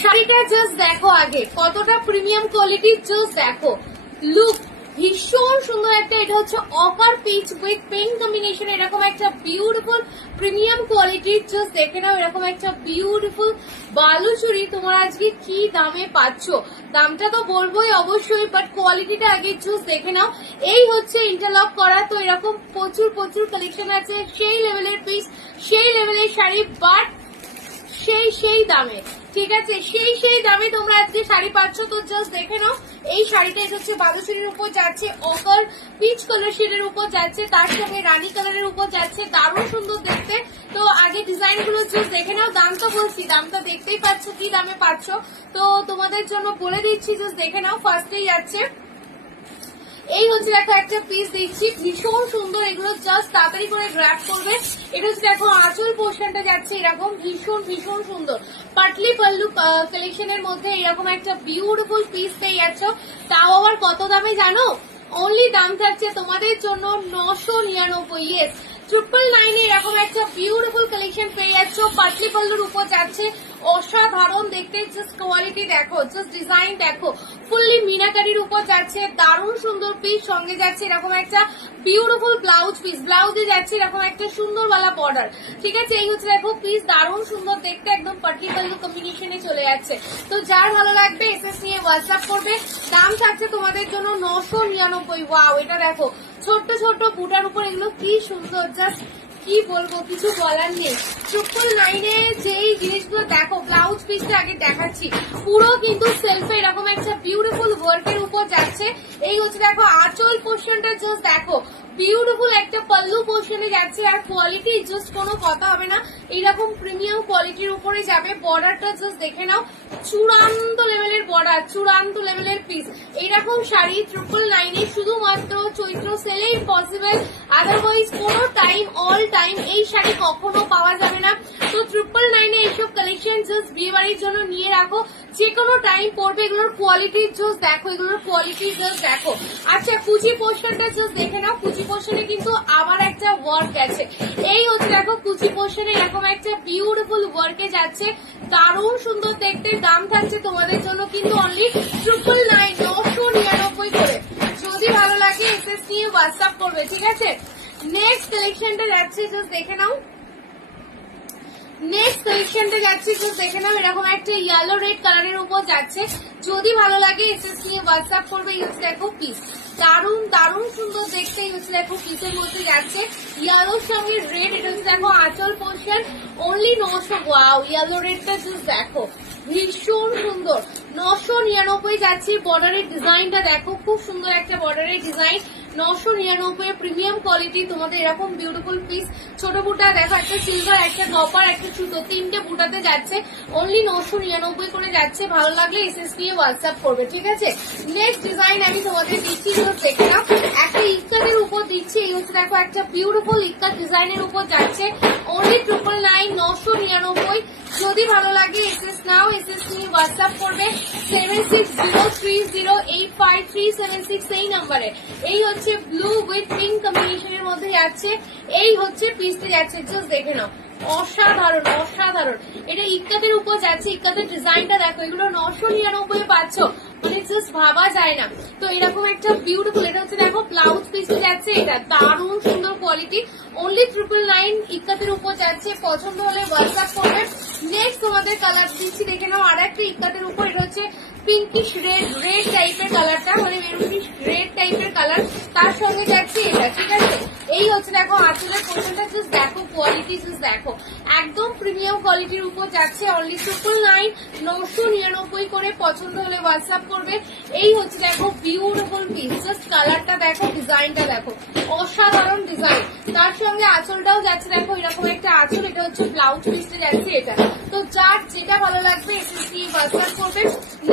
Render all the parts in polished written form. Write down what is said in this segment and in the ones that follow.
শাড়িটা জাস্ট দেখো আগে কতটা প্রিমিয়াম কোয়ালিটি, জাস্ট দেখো লুক ভীষণ সুন্দর একটা, এটা হচ্ছে offer peach with pink combination, এরকম একটা বিউটিফুল প্রিমিয়াম কোয়ালিটির, জাস্ট দেখে নাও এরকম একটা বিউটিফুল বালুচুরি তোমার আজকে কি দামে পাচ্ছ। দামটা তো বলবোই অবশ্যই, বাট কোয়ালিটিটা আগে জাস্ট দেখে নাও। এই হচ্ছে ইন্টারলক করা, তো এরকম প্রচুর প্রচুর কালেকশন আছে, সেই লেভেলের পিস, সেই লেভেলের শাড়ি, বাট সেই দামে, ঠিক আছে, সেই দামে তোমরা আজকে শাড়ি পাচ্ছ। তো জাস্ট দেখে নাও এই শাড়িটা, এটা হচ্ছে বালুচুরির উপর যাচ্ছে, অফার পিচ কালার শেডের উপর যাচ্ছে, তার সঙ্গে রানী কালারের উপর যাচ্ছে, দারুণ সুন্দর দেখতে। তো আগে ডিজাইন গুলো জাস্ট দেখে নাও, দাম তো বলছি, দামটা দেখতেই পাচ্ছ কি দামে পাচ্ছ, তো তোমাদের জন্য বলে দিচ্ছি, জাস্ট দেখে নাও। ফার্স্টেই যাচ্ছে এই হচ্ছে দেখো একটা পিস দিচ্ছি, ভীষণ সুন্দর, এগুলো জাস্ট তাড়াতাড়ি করে গ্র্যাব করবে। এটা হচ্ছে দেখো আঁচল পোর্শনটা যাচ্ছে এরকম ভীষণ ভীষণ সুন্দর পাটলি পাল্লু কালেকশনের মধ্যে এরকম একটা বিউটিফুল পিস পেয়ে যাচ্ছ। তাও আবার কত দামে জানো? অনলি দাম থাকছে তোমাদের জন্য 999। ইয়েস, 999 এরকম একটা বিউটিফুল কালেকশন পেয়ে যাচ্ছ, পাটলি পাল্লুর উপর যাচ্ছে, অসাধারণ দেখতে, জাস্ট কোয়ালিটি দেখো, জাস্ট ডিজাইন দেখো, ফুললি মিনাকারির উপর যাচ্ছে, দারুণ সুন্দর পিস, সঙ্গে যাচ্ছে এরকম একটা বিউটিফুল ব্লাউজ পিস, ব্লাউজে যাচ্ছে এরকম একটা সুন্দর বালা বর্ডার, ঠিক আছে। এই হচ্ছে দেখো পিস, দারুণ সুন্দর দেখতে, একদম পাটলি পাল্লু কম্বিনেশনে চলে যাচ্ছে। তো যার ভালো লাগবে এসএস নিয়ে হোয়াটসঅ্যাপ করবে। দাম থাকছে তোমাদের জন্য 999। ওয়াও, এটা দেখো ছোট্ট ছোট্ট বুটার উপর, এগুলো কি সুন্দর, জাস্ট কি বলবো, কিছু বলার নেই। 999 যেই জিনিসগুলো দেখো, ব্লাউজ পিসটা আগে দেখাচ্ছি, পুরো কিন্তু সেলফে এরকম একটা বিউটিফুল ওয়ার্কের উপর যাচ্ছে। এই হচ্ছে দেখো আঁচল পোর্শনটা, জাস্ট দেখো বিউটিফুল একটা পাল্লু পোর্শনে যাচ্ছে, আর কোয়ালিটি জাস্ট কোনো কথা হবে না, এইরকম প্রিমিয়াম কোয়ালিটির উপরে যাবে। বর্ডারটা জাস্ট দেখে নাও, চূড়ান্ত লেভেলের বর্ডার, চূড়ান্ত লেভেলের পিস। এইরকম শাড়ি 999 শুধুমাত্র চৈত্র সেলেই পসিবল, আদারওয়াইজ কোনো টাইম অল টাইম এই শাড়ি কখনো পাওয়া যাবে না। তো 999 এইসব কালেকশন জাস্ট বিয়ে বাড়ির জন্য নিয়ে রাখো, যে কোনো টাইম পড়বে। এগুলোর কোয়ালিটি জাস্ট দেখো, এগুলোর কোয়ালিটি জাস্ট দেখো। আচ্ছা, কুচি পোর্শনটা জাস্ট দেখে নাও, কুচি পোর্শনে কিন্তু আবার একটা ওয়ার্ক আছে। এই হচ্ছে দেখো কুচি পোর্শনে এরকম একটা বিউটিফুল ওয়ার্কে যাচ্ছে, দারুণ সুন্দর দেখতে। দাম থাকছে তোমাদের জন্য কিন্তু অনলি 999 করে। যদি ভালো লাগে এসএস নিয়ে হোয়াটসঅ্যাপ করবে, ঠিক আছে। নেক্সট কালেকশনটা যাচ্ছে, জাস্ট দেখে নাও। নেক্সট কালেকশনটা যাচ্ছে, জাস্ট দেখে নাও, এরকম একটা ইয়েলো রেড কালারের উপর যাচ্ছে। যদি ভালো লাগে এসএস নিয়ে হোয়াটসঅ্যাপ করবে। ইউজ দেখো পিস, দারুণ দারুণ সুন্দর দেখতে। ইউজ দেখো পিসের মধ্যে যাচ্ছে ইয়েলোর সঙ্গে রেড, এটা হচ্ছে দেখো আঁচল পোর্শন, অনলি 900। ওয়াও, ইয়েলো রেডটা জাস্ট দেখো ভীষণ সুন্দর, 999 যাচ্ছে। বর্ডারের ডিজাইনটা দেখো, খুব সুন্দর একটা বর্ডারের ডিজাইন, 999 প্রিমিয়াম কোয়ালিটি। তোমাদের এরকম বিউটিফুল পিস, ছোট বুটা দেখো, একটা সিলভার, একটা কপার, একটা সুতো, তিনটে বুটাতে যাচ্ছে, অনলি 999 করে যাচ্ছে। ভালো লাগলে এসএস নিয়ে হোয়াটসঅ্যাপ করবে, ঠিক আছে। নেক্সট ডিজাইন আমি তোমাদের দিচ্ছি, দেখে নাও, একটা ইক্কাতের উপর দিচ্ছি। এই হচ্ছে দেখো একটা বিউটিফুল ইক্কাত ডিজাইনের উপর যাচ্ছে, অনলি 999, 999। যদি ভালো লাগে এসএস নাও, এসএস নিয়ে হোয়াটসঅ্যাপ করবে 7603085376 এই নাম্বারে। এই হচ্ছে ব্লু উইথ পিঙ্ক কম্বিনেশনের মধ্যে যাচ্ছে, এই হচ্ছে পিসটা যাচ্ছে, জাস্ট দেখে নাও, অসাধারণ অসাধারণ। এটা ইক্কাতের উপর যাচ্ছে, ইক্কাতের ডিজাইনটা দেখো, এগুলো 999 পাচ্ছ, মানে জাস্ট ভাবা যায় না। তো এরকম একটা বিউটিফুল, এটা হচ্ছে দেখো ব্লাউজ পিসটা যাচ্ছে, এটা দারুণ সুন্দর কোয়ালিটি, অনলি 999 ইক্কাতের উপর যাচ্ছে। পছন্দ হলে হোয়াটসঅ্যাপ করবে। নেক্সট তোমাদের কালার দিচ্ছি, দেখে নাও, আর একটা ইক্কাতের উপর, এটা হচ্ছে পিঙ্কিশ রেড, রেড টাইপের কালারটা, মানে মেরুনিশ রেড টাইপের কালার, তার সঙ্গে যাচ্ছে এটা, ঠিক আছে। এই হচ্ছে দেখো আঁচলের পোর্শনটা, জাস্ট দেখো কোয়ালিটি, জাস্ট দেখো একদম প্রিমিয়াম কোয়ালিটির উপর যাচ্ছে, অনলি 999, 999 করে। পছন্দ হলে হোয়াটসঅ্যাপ করবে। এই হচ্ছে দেখো বিউটিফুল পিস, জাস্ট কালারটা দেখো, ডিজাইনটা দেখো, অসাধারণ ডিজাইন। তার সঙ্গে আঁচলটাও যাচ্ছে দেখো, এরকম একটা আঁচল, এটা হচ্ছে ব্লাউজ পিসটা যাচ্ছে এটা। তো যার যেটা ভালো লাগবে এসএসসি হোয়াটসঅ্যাপ করবে।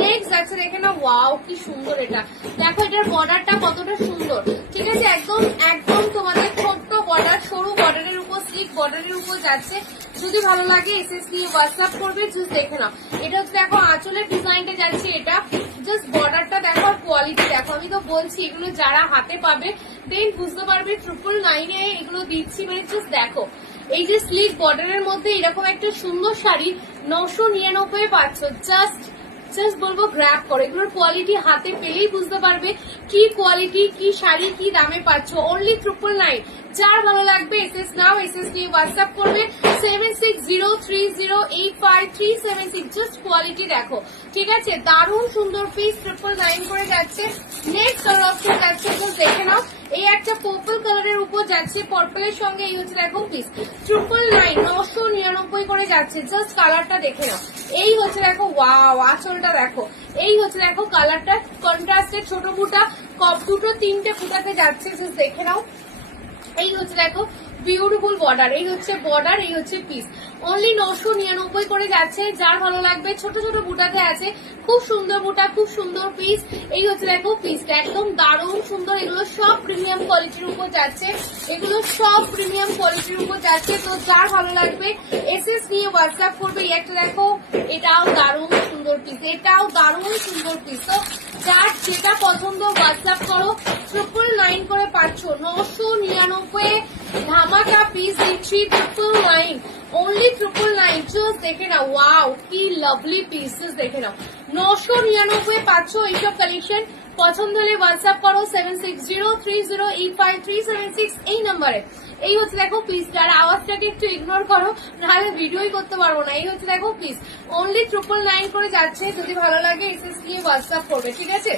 নেক্সট যাচ্ছে দেখে না, ওয়াও কি সুন্দর, এটা দেখো, এটার বর্ডারটা কতটা সুন্দর, ঠিক আছে। একদম একদম তোমাদের ছোট্ট বর্ডার, সরু বর্ডারের উপর, স্লিক বর্ডারের উপর যাচ্ছে। যদি ভালো লাগে এসএস নিয়ে হোয়াটসঅ্যাপ করবে, জাস্ট দেখে নাও। এটা হচ্ছে দেখো আঁচলের ডিজাইনটা যাচ্ছে এটা, জাস্ট বর্ডারটা দেখো, আর কোয়ালিটি দেখো। আমি তো বলছি এগুলো যারা হাতে পাবে দেন বুঝতে পারবে 999 এগুলো দিচ্ছি, মানে জাস্ট দেখো। এই যে স্লিক বর্ডারের মধ্যে এরকম একটা সুন্দর শাড়ি 999 পাচ্ছ। জাস্ট বলবো গ্র্যাব করো, এগুলোর কোয়ালিটি হাতে পেলেই বুঝতে পারবে কি কোয়ালিটি, কি শাড়ি, কি দামে পাচ্ছ। অনলি 999। যার ভালো লাগবে এসএস নাও, এসএস নিয়ে হোয়াটসঅ্যাপ করবে 7603085376। জাস্ট কোয়ালিটি দেখো, ঠিক আছে, দারুণ সুন্দর পিস, 999 করে যাচ্ছে। নেক্সট কালার অপশন যাচ্ছে, দেখে নাও, এই একটা পার্পল কালারের উপর যাচ্ছে, পার্পলের সঙ্গে এই হচ্ছে দেখো পিস 999 999 করে যাচ্ছে। জাস্ট কালারটা দেখে নাও, এই হচ্ছে দেখো, ওয়াও, আঁচলটা দেখো, এই হচ্ছে দেখো কালারটা, কন্ট্রাস্টের ছোট বুটা, কপ দুটো 3টে বুটাতে যাচ্ছে। জাস্ট দেখে নাও, এই হচ্ছে দেখো বিউটিফুল বর্ডার, এই হচ্ছে বর্ডার, এই হচ্ছে পিস। অনলি 999 করে যাচ্ছে। যার ভালো লাগবে, ছোট ছোট বুটাতে আছে, খুব সুন্দর বুটা, খুব সুন্দর পিস। এই হচ্ছে দেখো পিসটা, একদম দারুণ সুন্দর। এগুলো সব প্রিমিয়াম কোয়ালিটির উপর যাচ্ছে, এগুলো সব প্রিমিয়াম কোয়ালিটির উপর যাচ্ছে। তো যার ভালো লাগবে এসএস নিয়ে হোয়াটসঅ্যাপ করবে। একটা দেখো, এটাও দারুণ সুন্দর পিস, এটাও দারুণ সুন্দর পিস। তো যার যেটা পছন্দ হোয়াটসঅ্যাপ করো। 999 করে পাচ্ছ। 999 ধামাকা পিস দিচ্ছি 999, অনলি 999। জাস্ট দেখে নাও, ওয়াও কি লাভলি পিসেস, দেখে নাও। 999 পাচ্ছ এইসব কালেকশন। পছন্দ হলে হোয়াটসঅ্যাপ করো 7603085376 এই নাম্বারে। এই হচ্ছে দেখো পিসটার আওয়াজটাকে একটু ইগনোর করো, নাহলে ভিডিওই করতে পারবো না। এই হচ্ছে দেখো পিস, অনলি 999 করে যাচ্ছে। যদি ভালো লাগে এসএস নিয়ে হোয়াটসঅ্যাপ করবে, ঠিক আছে।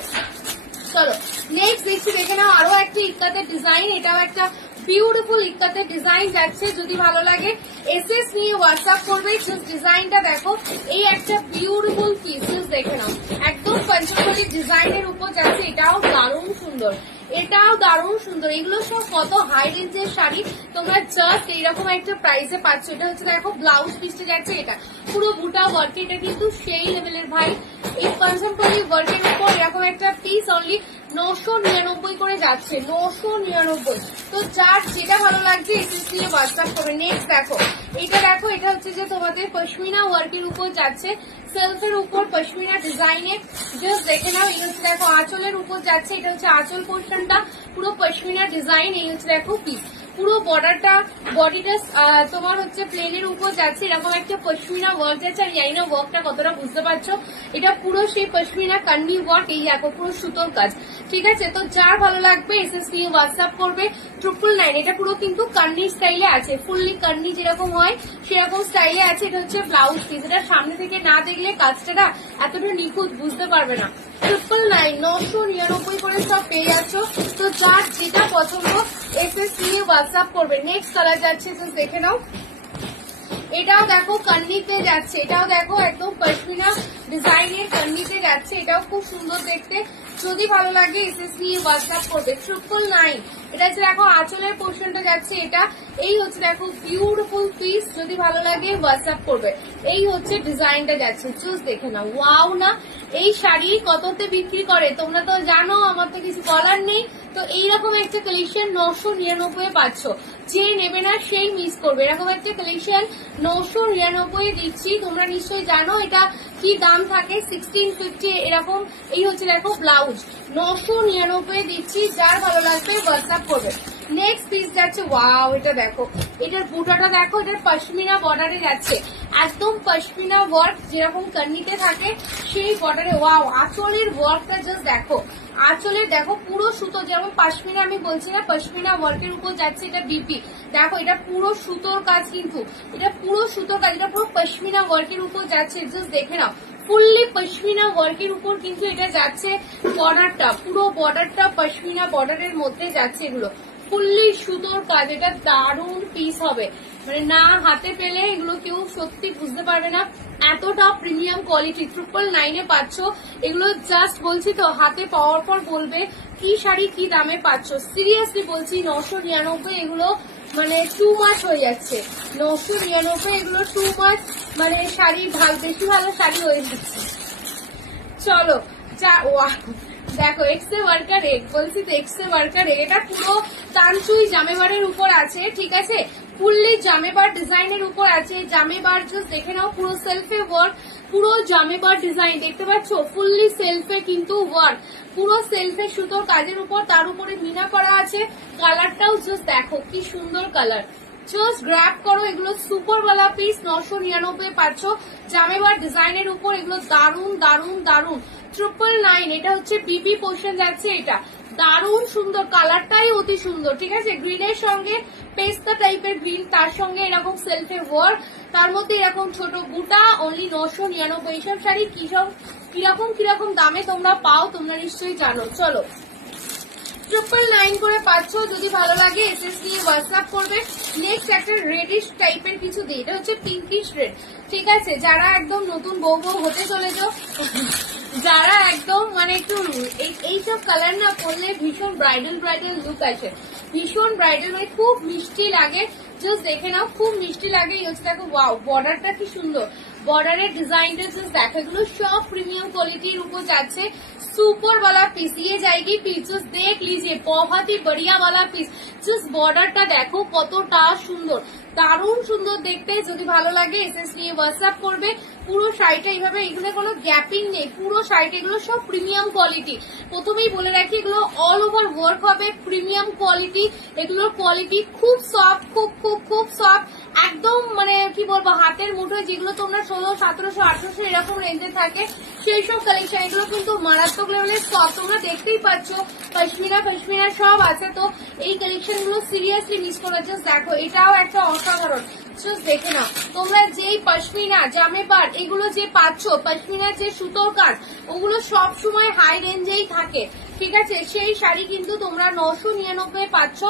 চলো নেক্সট দেখছি, দেখে নাও আরো একটা ইক্কাতের ডিজাইন, এটাও একটা বিউটিফুল ইক্কাতের ডিজাইন যাচ্ছে। যদি ভালো লাগে এসএস নিয়ে হোয়াটসঅ্যাপ করবে। ডিজাইনটা দেখো, এই একটা বিউটিফুল পিসেস দেখে নাও, একদম পঞ্চকলি ডিজাইনের উপর যাচ্ছে। এটাও দারুণ সুন্দর, এটাও দারুণ সুন্দর। এগুলো সব কত হাই রেঞ্জের শাড়ি, তোমরা জাস্ট এইরকম একটা প্রাইসে পাচ্ছ। এটা হচ্ছে দেখো ব্লাউজ পিসটা যাচ্ছে, এটা পুরো বুটা ওয়ার্ক, এটা কিন্তু সেই লেভেলের ভাই। এই পঞ্চমপল্লী ওয়ার্কের উপর এরকম একটা পিস অনলি 999 করে যাচ্ছে, 999। তো যার যেটা ভালো লাগছে এসএস দিয়ে হোয়াটসঅ্যাপ করবে। নেক্সট দেখো, এটা দেখো, এটা হচ্ছে যে তোমাদের পশমিনা ওয়ার্কের উপর যাচ্ছে, সেলফের উপর পশমিনা ডিজাইনে। জাস্ট দেখে নাও, এই হচ্ছে দেখো আঁচলের উপর যাচ্ছে, এটা হচ্ছে আঁচল পোর্শনটা পুরো পশমিনা ডিজাইন। এই হচ্ছে দেখো পিস, পুরো বর্ডারটা, বডিটা তোমার হচ্ছে প্লেনের উপর যাচ্ছে, এরকম একটা পশমিনা ওয়ার্ক যাচ্ছে। আর জানি না ওয়ার্কটা কতটা বুঝতে পারছো, এটা পুরো সেই পশমিনা কান্নি ওয়ার্ক, এই দেখো পুরো সুতোর কাজ, ঠিক আছে। তো যার ভালো লাগবে এসএস নিয়ে হোয়াটসঅ্যাপ করবে 999। এটা পুরো কিন্তু কান্নি স্টাইলে আছে, ফুললি কান্নি যেরকম হয় সেরকম স্টাইলে আছে। এটা হচ্ছে ব্লাউজ পিস, এটা সামনে থেকে না দেখলে কাজটা না এতটা নিখুঁত বুঝতে পারবে না। 999 999 করে সব পেয়ে যাচ্ছ। তো যার যেটা পছন্দ এসএস নিয়ে হোয়াটসঅ্যাপ করবে। নেক্সট কালার যাচ্ছে, দেখে নাও, এটাও দেখো কান্নিতে যাচ্ছে, এটাও দেখো একদম পশমিনা ডিজাইনের কান্নিতে যাচ্ছে, এটাও খুব সুন্দর দেখতে। যদি ভালো লাগে এসএস নিয়ে হোয়াটসঅ্যাপ করবে 999। এটা হচ্ছে দেখো আঁচলের পোর্শনটা যাচ্ছে, এটা এই হচ্ছে দেখো বিউটিফুল পিস। যদি ভালো লাগে হোয়াটসঅ্যাপ করবে। এই হচ্ছে ডিজাইনটা যাচ্ছে, জাস্ট দেখে নাও, ওয়াও না। এই শাড়ি কততে বিক্রি করে তোমরা তো জানো, আমার তো কিছু বলার নেই। তো এইরকম একটা কালেকশন 999 পাচ্ছ, যে নেবে না সেই মিস করবে। এরকম একটা কালেকশন 999 দিচ্ছি, তোমরা নিশ্চয়ই জানো এটা কি দাম থাকে, 1650 এরকম। এই হচ্ছে দেখো ব্লাউজ 999 দিচ্ছি। যার ভালো লাগবে হোয়াটসঅ্যাপ করবে। নেক্সট পিস যাচ্ছে, ওয়াও এটা দেখো, এটার বুটাটা দেখো, এটার পশমিনা বর্ডারে যাচ্ছে, একদম পশমিনা ওয়ার্ক যেরকম কান্নিতে থাকে সেই বর্ডারে। ওয়াও, আঁচলের ওয়ার্কটা জাস্ট দেখো, আঁচলের দেখো পুরো সুতো, যেমন পশমিনা আমি বলছি না, পশমিনা ওয়ার্কের উপর যাচ্ছে। এটা বিপি দেখো, এটা পুরো সুতোর কাজ, কিন্তু এটা পুরো সুতোর কাজ, এটা পুরো পশমিনা ওয়ার্কের উপর যাচ্ছে। জাস্ট দেখে নাও, ফুললি পশমিনা ওয়ার্কের উপর কিন্তু এটা যাচ্ছে। বর্ডারটা, পুরো বর্ডারটা পশমিনা বর্ডারের মধ্যে যাচ্ছে, এগুলো ফুললি সুতোর কাজ। এটা দারুণ পিস হবে, মানে না হাতে পেলে এগুলো কেউ সত্যি বুঝতে পারবে না, এতটা প্রিমিয়াম কোয়ালিটি 999 পাচ্ছ। এগুলো জাস্ট বলছি তো, হাতে পাওয়ার পর বলবে কি শাড়ি কি দামে পাচ্ছ। সিরিয়াসলি বলছি 999 এগুলো মানে টু মাচ হয়ে যাচ্ছে। 999 এগুলো টু মাচ, মানে শাড়ি বেশি ভালো শাড়ি হয়ে যাচ্ছে। চলো দেখো এক্সে ওয়ার্কার রেট, বলছি তো এক্সে ওয়ার্কার রেট। এটা পুরো তানচুই জামেবারের উপর আছে, ঠিক আছে, ফুললি জামেবার ডিজাইনের উপর আছে। জামেবার জাস্ট দেখে নাও, পুরো সেলফে ওয়ার্ক, পুরো জামেবার ডিজাইন দেখতে পাচ্ছ, ফুললি সেলফে কিন্তু ওয়ার্ক, পুরো সেলফে সুতোর কাজের উপর, তার উপরে মিনা করা আছে। কালারটাও জাস্ট দেখো কি সুন্দর কালার, জাস্ট গ্র্যাব করো, এগুলো সুপার ওয়ালা পিস 999 পাচ্ছ জামেবার ডিজাইনের উপর। এগুলো দারুন দারুন দারুন 999। এটা হচ্ছে বিপি পোর্শন যাচ্ছে, এটা দারুন সুন্দর, কালারটাই অতি সুন্দর, ঠিক আছে। গ্রিনের সঙ্গে পেস্তা টাইপের গ্রিন, তার সঙ্গে এরকম সেলফে ওয়ার্ক, তার মধ্যে এরকম ছোট বুটা, অনলি 999। এইসব শাড়ি কিরকম দামে তোমরা পাও তোমরা নিশ্চয়ই জানো। চলো 999 করে পাচ্ছ, যদি ভালো লাগে এসএস দিয়ে হোয়াটসঅ্যাপ করবে। নেক্সট একটা রেডিশ টাইপের কিছু দিই, এটা হচ্ছে পিঙ্কিশ রেড, ঠিক আছে। যারা একদম নতুন বউ হতে চলেছ, যারা একদম মানে একটু এইসব কালার না করলে ভীষণ ব্রাইডাল লুক আসে, ভীষণ ব্রাইডাল, মানে খুব মিষ্টি লাগে। জাস্ট দেখে নাও, খুব মিষ্টি লাগে। এই হচ্ছে দেখো, ওয়াও বর্ডারটা কি সুন্দর, বর্ডারের ডিজাইনটা জাস্ট দেখো। এগুলো সব প্রিমিয়াম क्वालिटीर ऊपर जाচ্ছে, सुपर वाला पीस, ये जाएगी पीस, जस्ट देख लीजिए बहुत ही बढ़िया वाला पीस। जस्ट बॉर्डरটা দেখো কতটা সুন্দর, দারুণ সুন্দর দেখতে। যদি ভালো লাগে এসএস নিয়ে হোয়াটসঅ্যাপ করবে। পুরো শাড়িটা এইভাবে, এগুলো কোনো গ্যাপিং নেই, পুরো শাড়িটা এগুলো সব প্রিমিয়াম কোয়ালিটি। প্রথমেই বলে রাখি এগুলো অল ওভার ওয়ার্ক হবে, প্রিমিয়াম কোয়ালিটি। এগুলোর কোয়ালিটি খুব সফট, খুব সফট, একদম মানে কি বলবো হাতের মুঠোয়। যেগুলো তোমরা 1600, 1700, 1800 এরকম রেঞ্জে থাকে সেই সব কালেকশন, এগুলো কিন্তু মারাত্মক লেভেলের সফট। তোমরা দেখতেই পাচ্ছ পশমিনা সব আছে। তো এই কালেকশন গুলো সিরিয়াসলি মিস করো। জাস্ট দেখো, এটাও একটা অসাধারণ, জাস্ট দেখে নাও। তোমরা যেই পশমিনা জামেবার এগুলো যে পাচ্ছ, পশমিনার যে সুতোর কাজ, ওগুলো সব সময় হাই রেঞ্জেই থাকে, ঠিক আছে। সেই শাড়ি কিন্তু তোমরা 999 পাচ্ছ।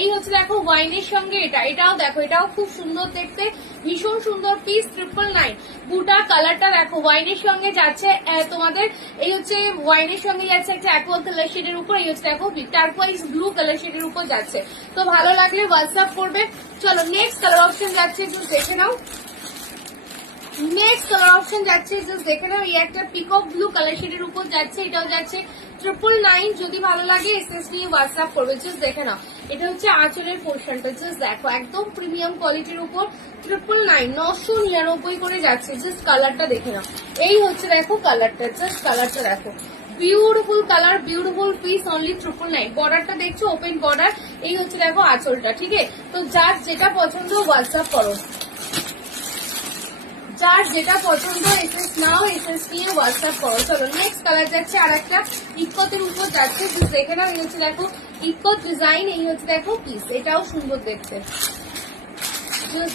এই হচ্ছে দেখো ওয়াইনের সঙ্গে এটা, এটাও দেখো, এটাও খুব সুন্দর দেখতে, ভীষণ সুন্দর পিস। 999 বুটা কালারটা দেখো, ওয়াইনের সঙ্গে যাচ্ছে তোমাদের। এই হচ্ছে ওয়াইনের সঙ্গে যাচ্ছে একটা অ্যাকোয়া কালার শেডের উপর। এই হচ্ছে দেখো টারকোয়াইজ ব্লু কালার শেডের উপর যাচ্ছে। তো ভালো লাগলে হোয়াটসঅ্যাপ করবে। চলো নেক্সট কালার অপশন যাচ্ছে, একটু দেখে নাও। নেক্সট কালার অপশন যাচ্ছে, জাস্ট দেখে নাও। এই একটা পিকক ব্লু কালার শেডের উপর যাচ্ছে, এটাও যাচ্ছে 999। যদি ভালো লাগে এসএস নিয়ে হোয়াটসঅ্যাপ করবে। জাস্ট দেখে নাও, এটা হচ্ছে আঁচলের পোর্শনটা, জাস্ট দেখো একদম প্রিমিয়াম কোয়ালিটির উপর 999, 999 করে যাচ্ছে। জাস্ট কালারটা দেখে নাও, এই হচ্ছে দেখো কালারটা, জাস্ট কালারটা দেখো, beautiful colour, beautiful piece, only 999। বর্ডারটা দেখছো ওপেন বর্ডার। এই হচ্ছে দেখো আঁচলটা, ঠিক আছে। তো যার যেটা পছন্দ হোয়াটসঅ্যাপ করো, যার যেটা পছন্দ এসএস নাও, এসএস নিয়ে হোয়াটসঅ্যাপ করো। চলো নেক্সট কালার যাচ্ছে, আর একটা ইকতের উপর যাচ্ছে, দেখে নাও। এই হচ্ছে দেখো ইকত ডিজাইন, এই হচ্ছে দেখো পিস, এটাও সুন্দর দেখতে,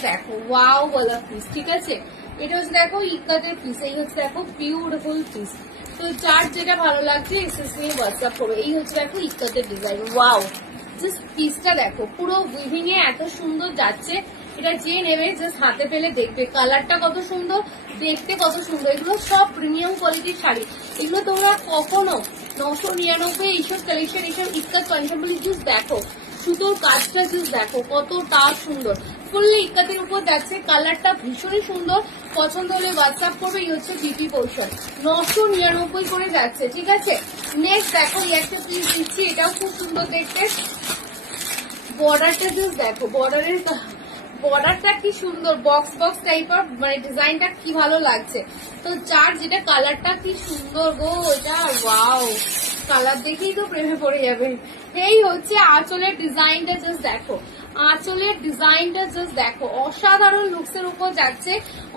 দেখো ওয়াও বলা পিস, ঠিক আছে। এটা হচ্ছে দেখো ইকতের পিস, এই হচ্ছে দেখো বিউটিফুল পিস। তো যার যেটা ভালো লাগছে এসএস নিয়ে হোয়াটসঅ্যাপ করো। এই হচ্ছে দেখো ইকতের ডিজাইন, ওয়াও জাস্ট পিসটা দেখো, পুরো উইভিং এ এত সুন্দর যাচ্ছে। এটা যে নেবে জাস্ট হাতে পেলে দেখবে কালারটা কত সুন্দর, দেখতে কত সুন্দর। এগুলো সব প্রিমিয়াম কোয়ালিটির শাড়ি, এগুলো তোমরা কখনো 999 এইসব কালেকশন, এইসব ইক্কাত কনসেপ্টগুলি জাস্ট দেখো, সুতোর কাজটা জাস্ট দেখো কতটা সুন্দর। ফুললি ইক্কাতের উপর যাচ্ছে, কালারটা ভীষণই সুন্দর। পছন্দ হলে হোয়াটসঅ্যাপ করবে। এই হচ্ছে বিপি পোর্শন, 999 করে যাচ্ছে, ঠিক আছে। নেক্সট দেখো এই একটা পিস দিচ্ছি, এটাও খুব সুন্দর দেখতে। বর্ডারটা জাস্ট দেখো, বর্ডারটা কি সুন্দর, বক্স টাইপের, মানে ডিজাইনটা কি ভালো লাগছে। তো যার যেটা কালারটা কি সুন্দর গো, এটা ওয়াও, কালার দেখেই তো প্রেমে পড়ে যাবে। এই হচ্ছে আঁচলের ডিজাইনটা, জাস্ট দেখো আঁচলের ডিজাইনটা, জাস্ট দেখো অসাধারণ লুকস এর উপর যাচ্ছে।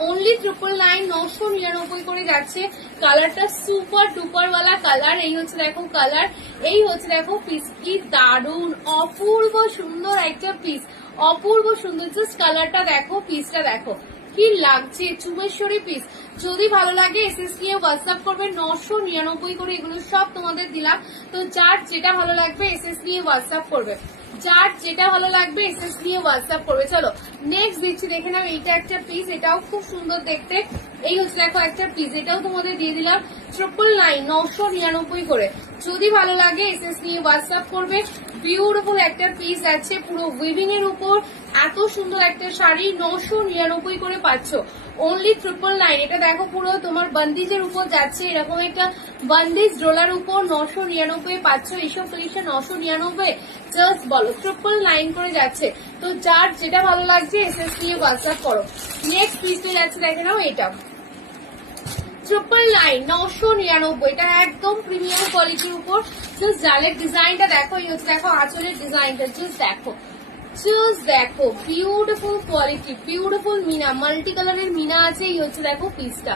অনলি 999, 999 করে যাচ্ছে। কালারটা সুপার ডুপার ওয়ালা কালার। এই হচ্ছে দেখো কালার, এই হচ্ছে দেখো পিস, কি দারুন অপূর্ব সুন্দর একটা পিস, অপূর্ব সুন্দর। জাস্ট কালারটা দেখো, পিসটা দেখো কি লাগছে, চুমেশ্বরী পিস। যদি ভালো লাগে এসএস নিয়ে হোয়াটসঅ্যাপ করবে। 999 করে এগুলো সব তোমাদের দিলাম। তো যার যেটা ভালো লাগবে এসএস নিয়ে হোয়াটসঅ্যাপ করবে, যার যেটা ভালো লাগবে এসএস নিয়ে হোয়াটসঅ্যাপ করবে। চলো নেক্সট দিচ্ছি, দেখে নাও। এইটা একটা পিস, এটাও খুব সুন্দর দেখতে। এই হচ্ছে দেখো একটা পিস, এটাও তোমাদের দিয়ে দিলাম 999, 999 করে। যদি ভালো লাগে এসএস নিয়ে হোয়াটসঅ্যাপ করবে। বিউটিফুল একটা পিস আছে, পুরো উইভিং এর উপর এত সুন্দর একটা শাড়ি 999 করে পাচ্ছ, অনলি 999। এটা দেখো পুরো তোমার বন্দিজের উপর যাচ্ছে, এরকম একটা বন্দিজ ডোলার উপর 999 পাচ্ছ। এইসব কালেকশন 999 জাস্ট বলো 999 করে যাচ্ছে। তো যার যেটা ভালো লাগছে এসএস নিয়ে হোয়াটসঅ্যাপ করো। নেক্সট পিসটা যাচ্ছে, দেখে নাও, এটা 999, 999। এটা একদম প্রিমিয়াম কোয়ালিটির উপর। জাস্ট জালের ডিজাইনটা দেখো, এই হচ্ছে দেখো আঁচলের ডিজাইনটা, জাস্ট দেখো জাস্ট দেখো বিউটিফুল কোয়ালিটি, বিউটিফুল মিনা, মাল্টি কালারের মিনা আছে, এই হচ্ছে দেখো পিসটা।